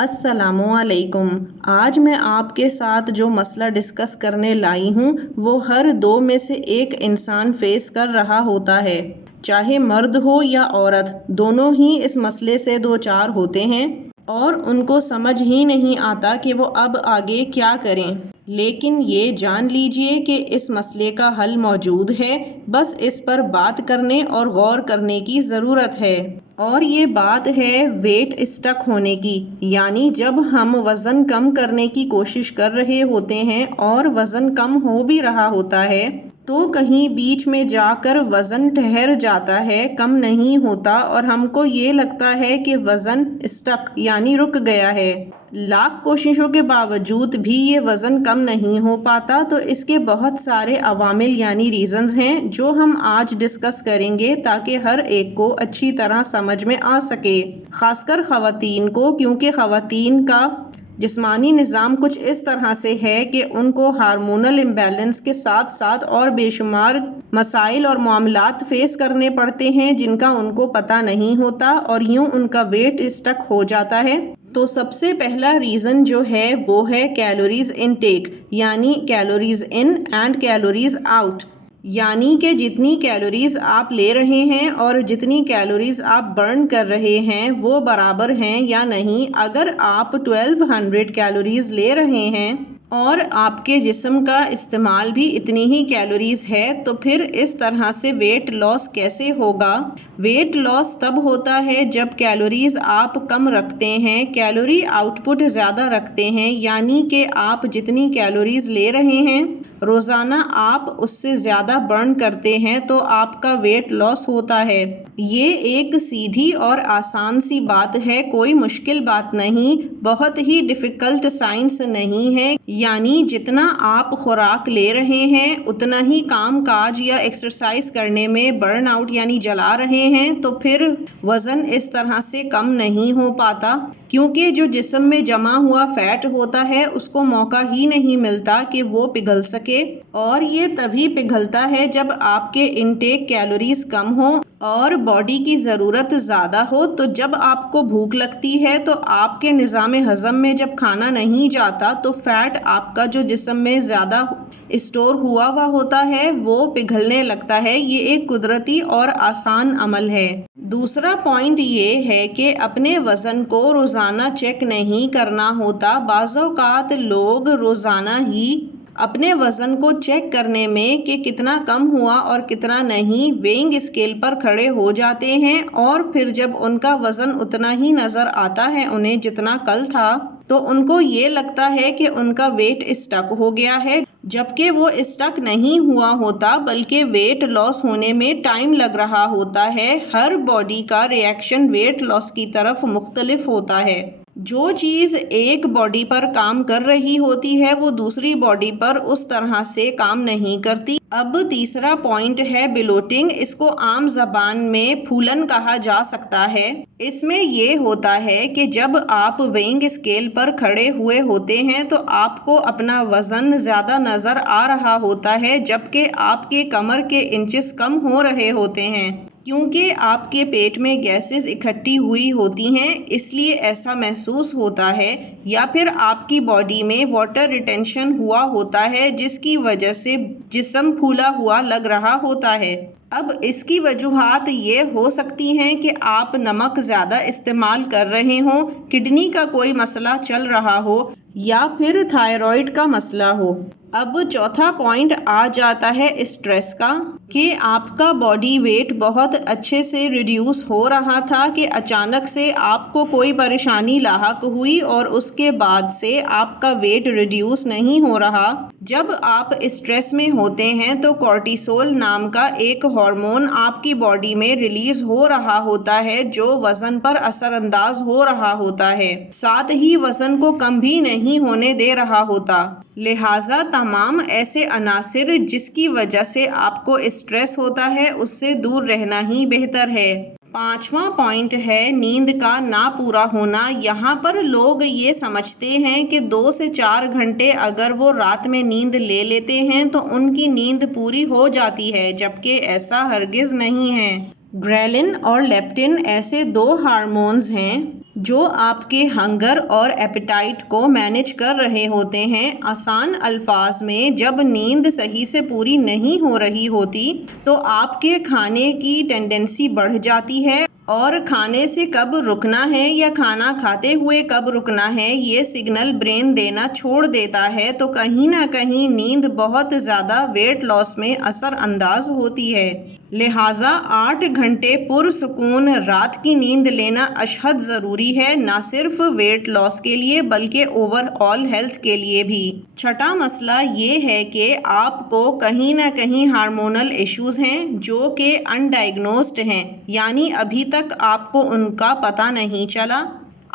अस्सलामुअलैकुम। आज मैं आपके साथ जो मसला डिस्कस करने लाई हूँ वो हर दो में से एक इंसान फेस कर रहा होता है, चाहे मर्द हो या औरत, दोनों ही इस मसले से दो चार होते हैं और उनको समझ ही नहीं आता कि वो अब आगे क्या करें। लेकिन ये जान लीजिए कि इस मसले का हल मौजूद है, बस इस पर बात करने और गौर करने की ज़रूरत है। और ये बात है वेट स्टक होने की, यानी जब हम वज़न कम करने की कोशिश कर रहे होते हैं और वज़न कम हो भी रहा होता है तो कहीं बीच में जाकर वज़न ठहर जाता है, कम नहीं होता और हमको ये लगता है कि वज़न स्टक यानी रुक गया है। लाख कोशिशों के बावजूद भी ये वज़न कम नहीं हो पाता, तो इसके बहुत सारे अवामिल यानी रीज़न्स हैं जो हम आज डिस्कस करेंगे ताकि हर एक को अच्छी तरह समझ में आ सके, ख़ासकर ख़वातीन को, क्योंकि ख़वातीन का जिस्मानी निज़ाम कुछ इस तरह से है कि उनको हार्मोनल इम्बैलेंस के साथ साथ और बेशुमार मसाइल और मामलात फेस करने पड़ते हैं जिनका उनको पता नहीं होता और यूँ उनका वेट स्टक हो जाता है। तो सबसे पहला रीज़न जो है वो है कैलोरीज़ इनटेक, यानी calories in and calories out, यानी कि जितनी कैलोरीज़ आप ले रहे हैं और जितनी कैलोरीज़ आप बर्न कर रहे हैं वो बराबर हैं या नहीं। अगर आप 1200 कैलोरीज़ ले रहे हैं और आपके जिस्म का इस्तेमाल भी इतनी ही कैलोरीज़ है तो फिर इस तरह से वेट लॉस कैसे होगा। वेट लॉस तब होता है जब कैलोरीज़ आप कम रखते हैं, कैलोरी आउटपुट ज़्यादा रखते हैं, यानी कि आप जितनी कैलोरीज़ ले रहे हैं रोज़ाना आप उससे ज़्यादा बर्न करते हैं तो आपका वेट लॉस होता है। ये एक सीधी और आसान सी बात है, कोई मुश्किल बात नहीं, बहुत ही डिफ़िकल्ट साइंस नहीं है। यानी जितना आप खुराक ले रहे हैं उतना ही काम काज या एक्सरसाइज करने में बर्न आउट यानी जला रहे हैं, तो फिर वज़न इस तरह से कम नहीं हो पाता, क्योंकि जो जिस्म में जमा हुआ फैट होता है उसको मौका ही नहीं मिलता कि वो पिघल सके। और ये तभी पिघलता है जब आपके इनटेक कैलोरीज़ कम हो और बॉडी की ज़रूरत ज़्यादा हो। तो जब आपको भूख लगती है तो आपके निज़ाम हज़म में जब खाना नहीं जाता तो फ़ैट आपका जो जिस्म में ज़्यादा स्टोर हुआ होता है वो पिघलने लगता है। ये एक कुदरती और आसान अमल है। दूसरा पॉइंट ये है कि अपने वज़न को रोज़ाना चेक नहीं करना होता। बाज़ औक़ात लोग रोज़ाना ही अपने वज़न को चेक करने में कि कितना कम हुआ और कितना नहीं वेइंग स्केल पर खड़े हो जाते हैं और फिर जब उनका वज़न उतना ही नज़र आता है उन्हें जितना कल था तो उनको ये लगता है कि उनका वेट स्टक हो गया है, जबकि वो स्टक नहीं हुआ होता बल्कि वेट लॉस होने में टाइम लग रहा होता है। हर बॉडी का रिएक्शन वेट लॉस की तरफ मुख्तलिफ होता है। जो चीज़ एक बॉडी पर काम कर रही होती है वो दूसरी बॉडी पर उस तरह से काम नहीं करती। अब तीसरा पॉइंट है ब्लोटिंग, इसको आम ज़बान में फूलन कहा जा सकता है। इसमें ये होता है कि जब आप वेइंग स्केल पर खड़े हुए होते हैं तो आपको अपना वज़न ज़्यादा नज़र आ रहा होता है, जबकि आपके कमर के इंचेस कम हो रहे होते हैं, क्योंकि आपके पेट में गैसेस इकट्ठी हुई होती हैं, इसलिए ऐसा महसूस होता है। या फिर आपकी बॉडी में वाटर रिटेंशन हुआ होता है जिसकी वजह से जिस्म फूला हुआ लग रहा होता है। अब इसकी वजूहात ये हो सकती हैं कि आप नमक ज़्यादा इस्तेमाल कर रहे हों, किडनी का कोई मसला चल रहा हो या फिर थायराइड का मसला हो। अब चौथा पॉइंट आ जाता है स्ट्रेस का, कि आपका बॉडी वेट बहुत अच्छे से रिड्यूस हो रहा था कि अचानक से आपको कोई परेशानी लाहक हुई और उसके बाद से आपका वेट रिड्यूस नहीं हो रहा। जब आप स्ट्रेस में होते हैं तो कॉर्टिसोल नाम का एक हार्मोन आपकी बॉडी में रिलीज हो रहा होता है जो वज़न पर असरअंदाज हो रहा होता है, साथ ही वज़न को कम भी नहीं होने दे रहा होता। लिहाजा तमाम ऐसे अनासिर जिसकी वजह से आपको स्ट्रेस होता है उससे दूर रहना ही बेहतर है। पांचवा पॉइंट है नींद का ना पूरा होना। यहाँ पर लोग ये समझते हैं कि 2 से 4 घंटे अगर वो रात में नींद ले लेते हैं तो उनकी नींद पूरी हो जाती है, जबकि ऐसा हरगिज़ नहीं है। ग्रेलिन और लेप्टिन ऐसे 2 हार्मोन्स हैं जो आपके हंगर और एपेटाइट को मैनेज कर रहे होते हैं। आसान अल्फाज में, जब नींद सही से पूरी नहीं हो रही होती तो आपके खाने की टेंडेंसी बढ़ जाती है और खाने से कब रुकना है या खाना खाते हुए कब रुकना है ये सिग्नल ब्रेन देना छोड़ देता है। तो कहीं ना कहीं नींद बहुत ज़्यादा वेट लॉस में असरअंदाज होती है। लिहाजा 8 घंटे पुरसुकून रात की नींद लेना अशहद ज़रूरी है, ना सिर्फ वेट लॉस के लिए बल्कि ओवरऑल हेल्थ के लिए भी। छठा मसला ये है कि आपको कहीं ना कहीं हार्मोनल इश्यूज़ हैं जो कि अनडायग्नोस्ड हैं, यानी अभी तक आपको उनका पता नहीं चला।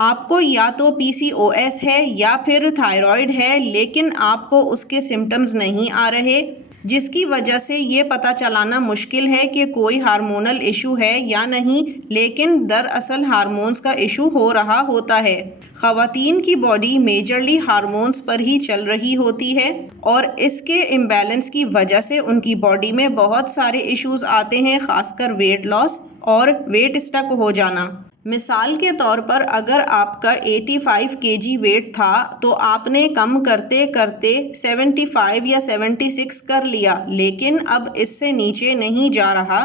आपको या तो PCOS है या फिर थायराइड है, लेकिन आपको उसके सिम्टम्स नहीं आ रहे, जिसकी वजह से ये पता चलाना मुश्किल है कि कोई हार्मोनल इशू है या नहीं, लेकिन दरअसल हार्मोन्स का इशू हो रहा होता है। ख़वातीन की बॉडी मेजरली हार्मोन्स पर ही चल रही होती है और इसके इम्बैलेंस की वजह से उनकी बॉडी में बहुत सारे इश्यूज आते हैं, ख़ासकर वेट लॉस और वेट स्टक हो जाना। मिसाल के तौर पर अगर आपका 85 kg वेट था तो आपने कम करते करते 75 या 76 कर लिया, लेकिन अब इससे नीचे नहीं जा रहा,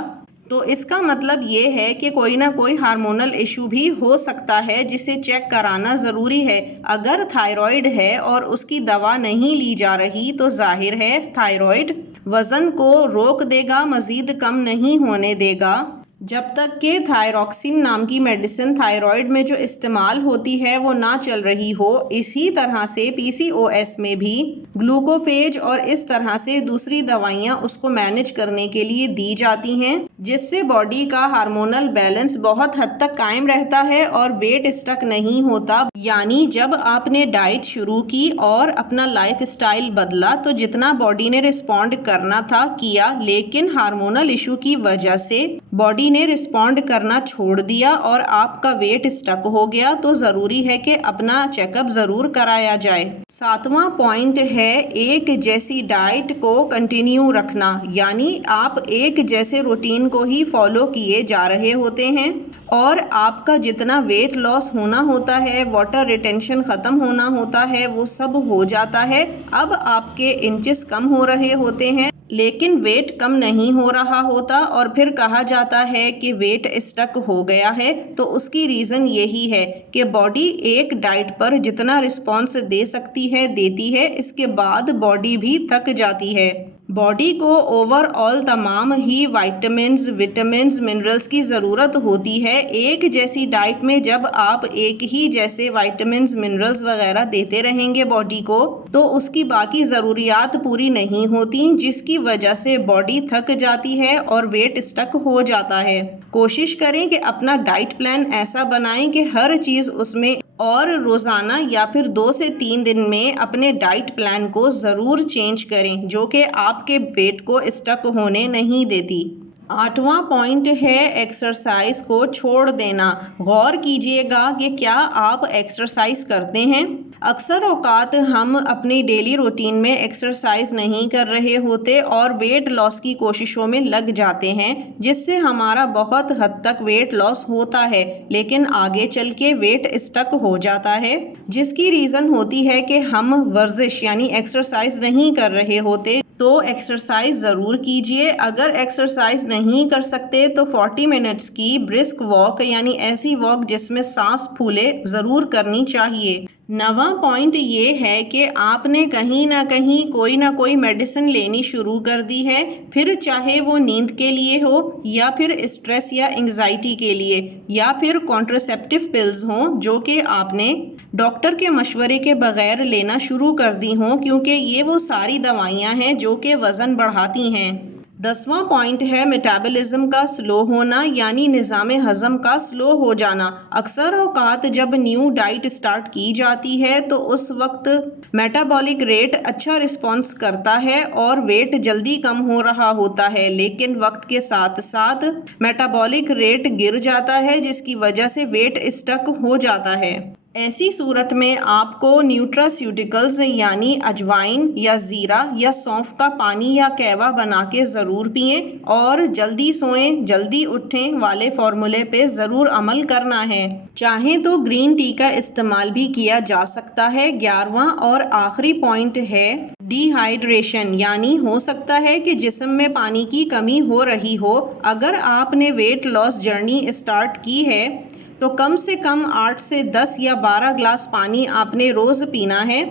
तो इसका मतलब ये है कि कोई ना कोई हार्मोनल इशू भी हो सकता है जिसे चेक कराना ज़रूरी है। अगर थायराइड है और उसकी दवा नहीं ली जा रही तो जाहिर है थायराइड वज़न को रोक देगा, मज़ीद कम नहीं होने देगा। जब तक कि थायरॉक्सिन नाम की मेडिसिन थायराइड में जो इस्तेमाल होती है वो ना चल रही हो। इसी तरह से PCOS में भी ग्लूकोफेज और इस तरह से दूसरी दवाइयाँ उसको मैनेज करने के लिए दी जाती हैं, जिससे बॉडी का हार्मोनल बैलेंस बहुत हद तक कायम रहता है और वेट स्टक नहीं होता। यानी जब आपने डाइट शुरू की और अपना लाइफ स्टाइल बदला तो जितना बॉडी ने रिस्पॉन्ड करना था किया, लेकिन हार्मोनल इशू की वजह से बॉडी ने रिस्पॉन्ड करना छोड़ दिया और आपका वेट स्टक हो गया, तो ज़रूरी है कि अपना चेकअप ज़रूर कराया जाए। 7वां पॉइंट है एक जैसी डाइट को कंटिन्यू रखना, यानी आप एक जैसे रूटीन को ही फॉलो किए जा रहे होते हैं और आपका जितना वेट लॉस होना होता है, वाटर रिटेंशन ख़त्म होना होता है, वो सब हो जाता है। अब आपके इंचेस कम हो रहे होते हैं लेकिन वेट कम नहीं हो रहा होता और फिर कहा जाता है कि वेट स्टक हो गया है। तो उसकी रीज़न यही है कि बॉडी एक डाइट पर जितना रिस्पॉन्स दे सकती है देती है, इसके बाद बॉडी भी थक जाती है। बॉडी को ओवरऑल तमाम ही विटामिन्स मिनरल्स की ज़रूरत होती है। एक जैसी डाइट में जब आप एक ही जैसे विटामिन्स मिनरल्स वगैरह देते रहेंगे बॉडी को, तो उसकी बाकी ज़रूरियात पूरी नहीं होती, जिसकी वजह से बॉडी थक जाती है और वेट स्टक हो जाता है। कोशिश करें कि अपना डाइट प्लान ऐसा बनाएं कि हर चीज़ उसमें, और रोज़ाना या फिर 2 से 3 दिन में अपने डाइट प्लान को ज़रूर चेंज करें, जो कि आपके वेट को स्टक होने नहीं देती। 8वां पॉइंट है एक्सरसाइज को छोड़ देना। गौर कीजिएगा कि क्या आप एक्सरसाइज करते हैं। अक्सर औकात हम अपनी डेली रूटीन में एक्सरसाइज नहीं कर रहे होते और वेट लॉस की कोशिशों में लग जाते हैं, जिससे हमारा बहुत हद तक वेट लॉस होता है, लेकिन आगे चल के वेट स्टक हो जाता है, जिसकी रीज़न होती है कि हम वर्जिश यानी एक्सरसाइज नहीं कर रहे होते। तो एक्सरसाइज ज़रूर कीजिए। अगर एक्सरसाइज नहीं कर सकते तो 40 मिनट्स की ब्रिस्क वॉक यानी ऐसी वॉक जिसमें सांस फूले ज़रूर करनी चाहिए। 9वां पॉइंट ये है कि आपने कहीं ना कहीं कोई ना कोई मेडिसिन लेनी शुरू कर दी है, फिर चाहे वो नींद के लिए हो या फिर स्ट्रेस या एंग्जाइटी के लिए या फिर कॉन्ट्रासेप्टिव पिल्स हों, जो कि आपने डॉक्टर के मशवरे के बगैर लेना शुरू कर दी हों, क्योंकि ये वो सारी दवाइयाँ हैं जो कि वज़न बढ़ाती हैं। 10वां पॉइंट है मेटाबॉलिज्म का स्लो होना, यानी निज़ाम हज़म का स्लो हो जाना। अक्सर औकात जब न्यू डाइट स्टार्ट की जाती है तो उस वक्त मेटाबॉलिक रेट अच्छा रिस्पॉन्स करता है और वेट जल्दी कम हो रहा होता है, लेकिन वक्त के साथ साथ मेटाबॉलिक रेट गिर जाता है, जिसकी वजह से वेट स्टक हो जाता है। ऐसी सूरत में आपको न्यूट्रास्यूटिकल्स यानी अजवाइन या ज़ीरा या सौंफ का पानी या कहवा बना के ज़रूर पिएं और जल्दी सोएं जल्दी उठें वाले फॉर्मूले पे ज़रूर अमल करना है। चाहें तो ग्रीन टी का इस्तेमाल भी किया जा सकता है। 11वां और आखिरी पॉइंट है डिहाइड्रेशन, यानी हो सकता है कि जिस्म में पानी की कमी हो रही हो। अगर आपने वेट लॉस जर्नी स्टार्ट की है तो कम से कम 8 से 10 या 12 ग्लास पानी आपने रोज़ पीना है।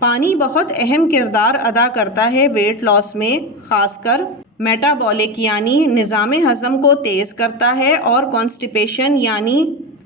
पानी बहुत अहम किरदार अदा करता है वेट लॉस में, ख़ासकर मेटाबॉलिक यानी निज़ाम हज़म को तेज़ करता है और कॉन्स्टिपेशन यानी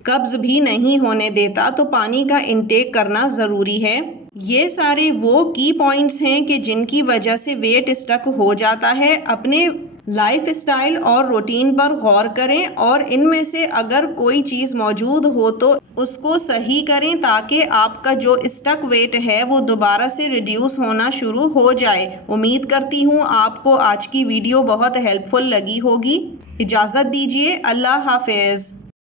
कब्ज़ भी नहीं होने देता। तो पानी का इंटेक करना ज़रूरी है। ये सारे वो की पॉइंट्स हैं कि जिनकी वजह से वेट स्टक हो जाता है। अपने लाइफ स्टाइल और रूटीन पर गौर करें और इनमें से अगर कोई चीज़ मौजूद हो तो उसको सही करें ताकि आपका जो स्टक वेट है वो दोबारा से रिड्यूस होना शुरू हो जाए। उम्मीद करती हूँ आपको आज की वीडियो बहुत हेल्पफुल लगी होगी। इजाज़त दीजिए, अल्लाह हाफ़िज़।